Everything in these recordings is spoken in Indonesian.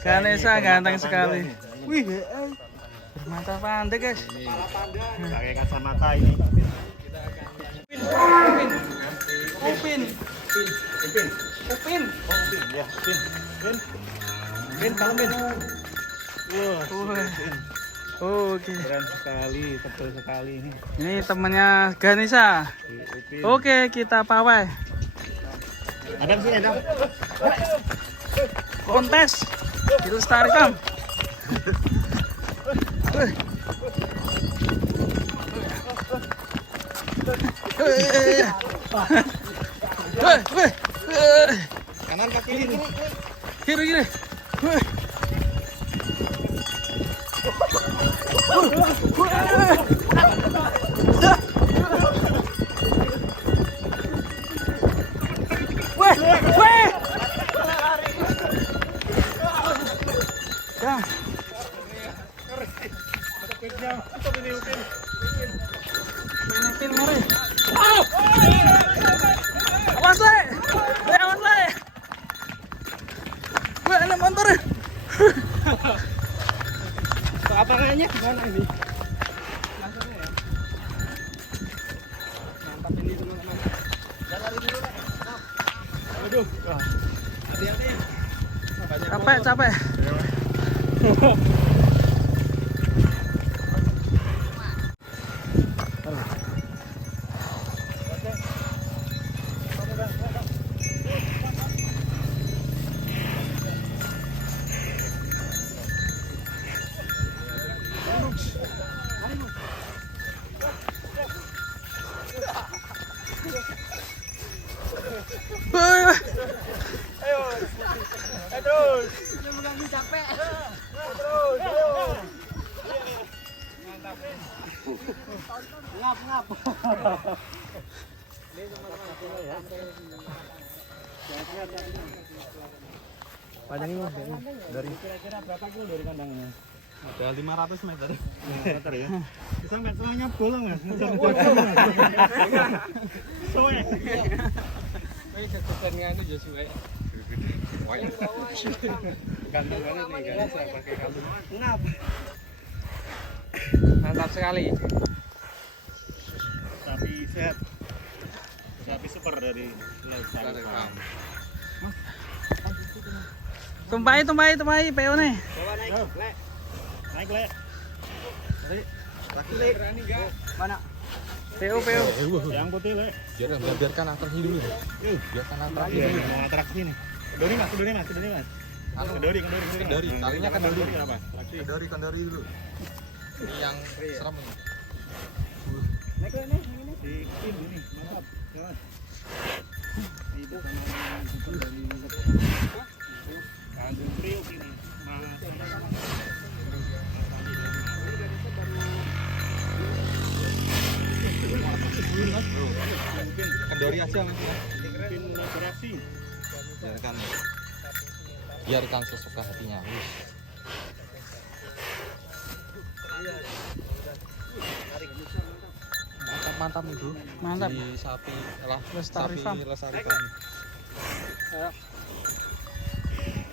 Ganesha ganteng sekali. Wih, bermata pandai guys. Pakai kacamata ini. Upin. Ya, Pin, kamu Pin. Wah, Oke. keren sekali, tebal sekali ini. Ini temannya Ganesha. Upin. Oke, kita pawai. Adam sih, Adam. Kontes dilestarikan. Kanan kaki ini. Kiri. Pin ngeri. Awas le. Gue enak motor. Apa kayaknya gimana ini? Mantap ini teman-teman. Aduh. Hati-hati. Capek. Terus. Ngap. Panjangnya dari kira-kira berapa kilo dari kandangnya? Ada 500 meter. Meter ya. Sampai semuanya bolong ya. Soe. Wih, ketekannya aku Joshua. Ganteng banget nih guys, pakai kalung. Ngap. Mantap sekali. Sapi sehat. Sapi super dari Laut Farm. Tumpahi PO nih. Coba naik, Le. Naik, Le. Lagi, Le. Berani enggak? Mana? PO. Yang putih, Le. Biarkan atraksi dulu. Biarkan atraksi Iya, dulu. mau atraksi nih. Kendori mas. Kendori. Talinya kendori. Apa? Atraksi. Kendori dulu. Ini yang serem ini. Naik, Le, nih. Di ini, mantap. Jalan. Itu sama super dari Tanjung Priok ini. Kendori aja mas. Mungkin operasi. Biarkan sesuka hatinya. Mantap itu. Mantap. Di sapi Lestari Farm. Lestari Farm.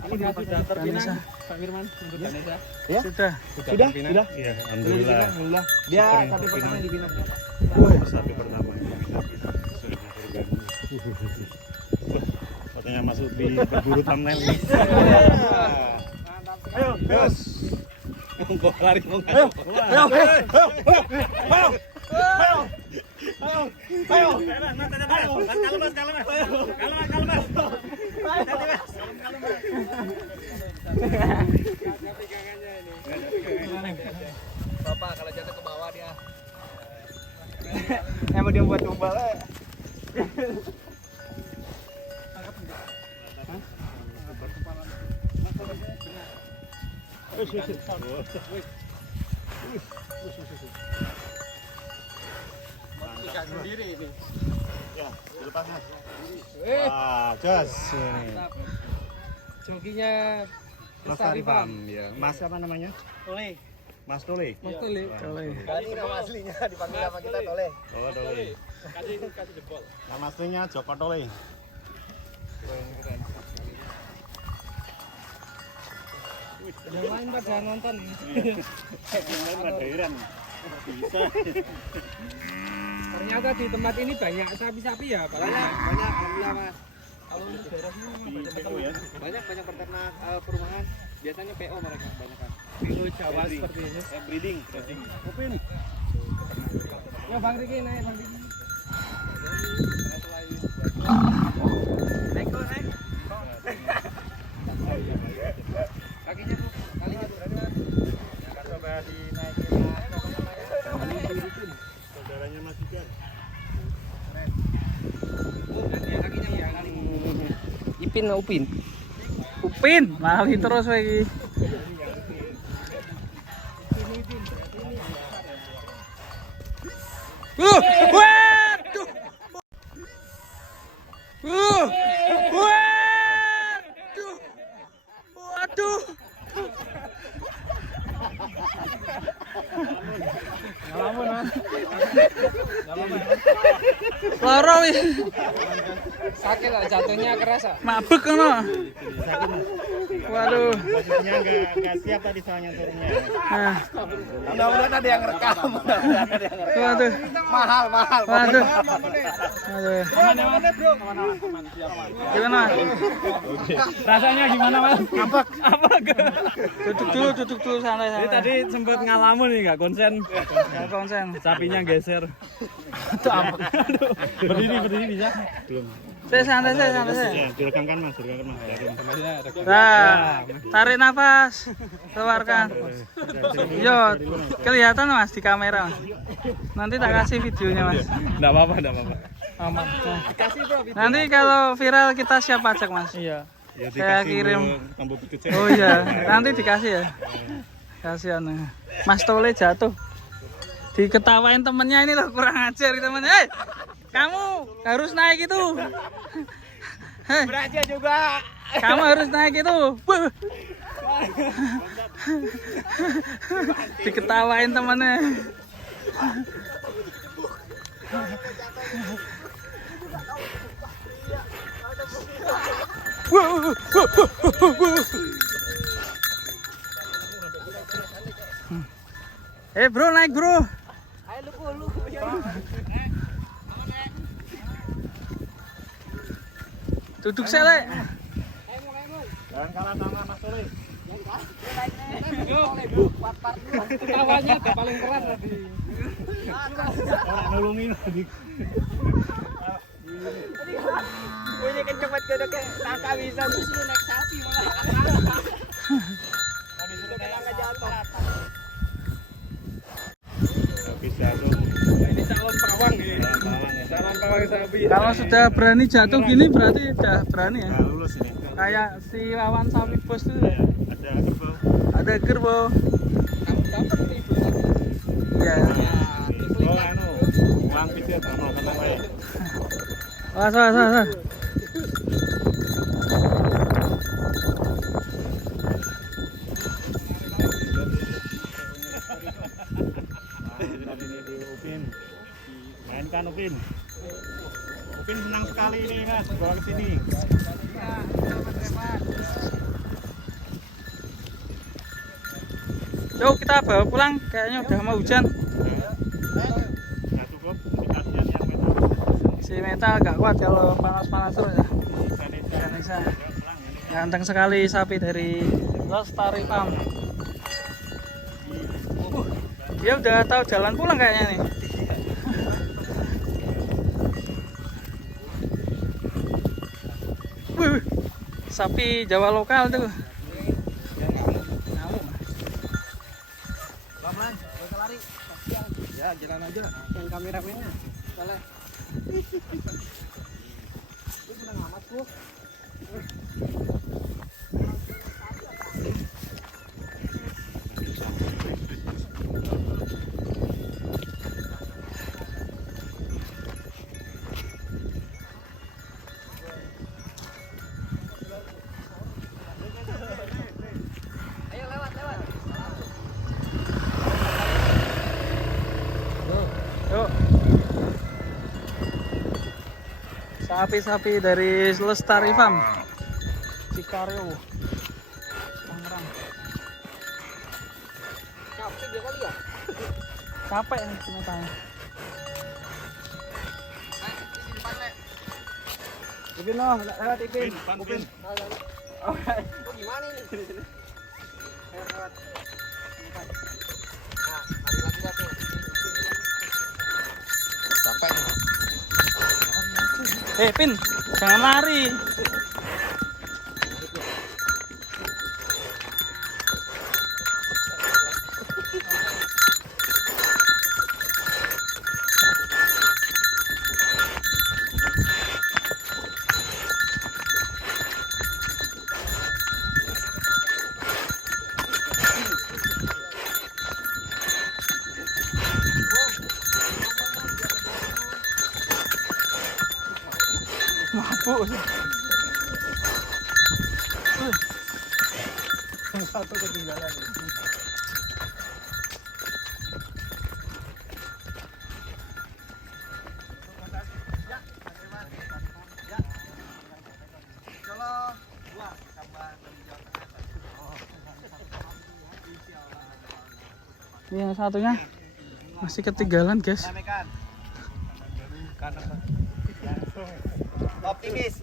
Ini sudah terpinang, Pak Firman, untuk Ganesha. Ya? Sudah. Sudah? Iya, alhamdulillah. Dia sapi pertama yang dipinang. Sapi pertama yang dipinang. Fotonya masuk di berburu thumbnail. Ayo, bos. Kok lari mau Ayo, ayo, Bapak kalau jatuh ke bawah dia. Emang dia buat coba lah. Ikan sendiri ini. Ya, dilepas Mas. Wah, jos. Jokinya Lestari Farm ya. Mas apa namanya? Tole. Mas Tole. Mas Tole. Tole. Ini nama aslinya dipanggil sama kita Tole. Oh, Tole. Kasih jempol. Nama aslinya Joko Tole. Yang lain pada nonton ini. Ternyata di tempat ini banyak sapi-sapi ya, Pak. Banyak alhamdulillah Mas. Kalau untuk daerahnya banyak peternak perumahan. Biasanya PO mereka banyak kan. PO Jawa seperti ini. Breeding. Upin. Ya Bang Riki naik Bang Riki. Naik. Kakinya tuh, kalinya tuh. Jangan coba dinaikin. Saudaranya Mas Ikan. Kakinya ya kali. Upin. Upin, lali terus lagi. Waduh. Waduh. Ngalamun, Mas. Loro wis. Sakit lah jatuhnya keras ah. Mabuk kono. Waduh. Posisinya enggak siap tadi soalnya turunnya. Nah, Mudah-mudahan ada yang rekam. waduh. Mahal. Waduh. Waduh. Gimana? Rasanya gimana, Mas? Ngambek. Duduk dulu santai. Ini tadi sempat ngalamun nih nggak konsen, Nggak konsen. sapinya geser. Berdiri bisa. Belum. Saya santai. Ya, direkamkan Mas. Nah, tarik nafas, keluarkan. Yo, kelihatan Mas di kamera Mas. Nanti tak kasih videonya Mas. Nggak apa-apa. Aman. Nanti kalau viral kita siap pajak Mas. Iya. Ya, Saya dikasih kirim. tambah kecil. Oh iya, nanti dikasih ya. Kasihan. Mas Tole jatuh. Diketawain temennya ini loh, kurang ajar temennya. Hei, kamu harus naik itu. Hei, Beraja juga. kamu harus naik itu. Wuh. Diketawain temennya. Bro, naik bro. Ayo lu. Duduk sele. Jangan kalah sama Mas Tole. Ketawanya udah paling keras tadi. Orang nolongin tadi. Punya kenceng banget udah kayak tak bisa disuruh naik sapi malah. Disuruh naik jatuh. Bisa tuh. Ini calon pawang nih. Kawan ya. Calon pawang sapi. Kalau sudah berani jatuh gini berarti udah berani ya. Nah, lulus ini. Kayak si Wawan Sapi Bos itu. Ya, ada kerbau. Ada kerbau. Kamu dapat nih Iya. Oh, uang video mau kena ya. Wah. Ini di Upin. Mainkan Upin. Upin senang sekali ini Mas, bawa ke sini. Yuk kita bawa pulang, kayaknya udah mau hujan. Nah, cukup kasihan yang metal. Si metal agak kuat kalau panas-panas terus ya. Bisa. Ganteng sekali sapi dari Lestari Farm. Dia udah tahu jalan pulang kayaknya nih. Wih, sapi Jawa lokal tuh. Ngamuk. Pelan-pelan, gak usah lari. Kasihan. Ya, jalan aja. Yang kameramennya. Boleh. Lu senang amat lu. Ayo lewat. Yuk. Sapi-sapi dari Lestari Farm. Cikaryo. Tangerang. Capek dia kali ya? Capek nih ceritanya. Di depan, Le. Ipin loh, lewat Ipin. Upin. Oh, gimana ini? Ayo lewat. Nah, lari lagi dah tuh. Capek. Pin, jangan lari. Mabuk. Satu ketinggalan. Ini yang satunya masih ketinggalan, guys. Optimis.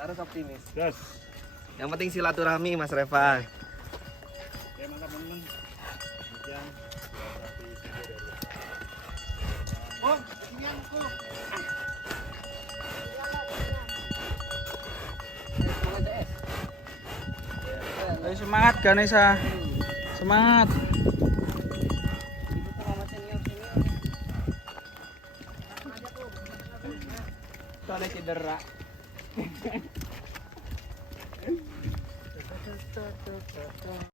Harus optimis. Gas. Yang penting silaturahmi, Mas Reva. Oke, mantap teman-teman. Yang Oh, ini aku. Ayo semangat Ganesha. Semangat. Soalnya cedera.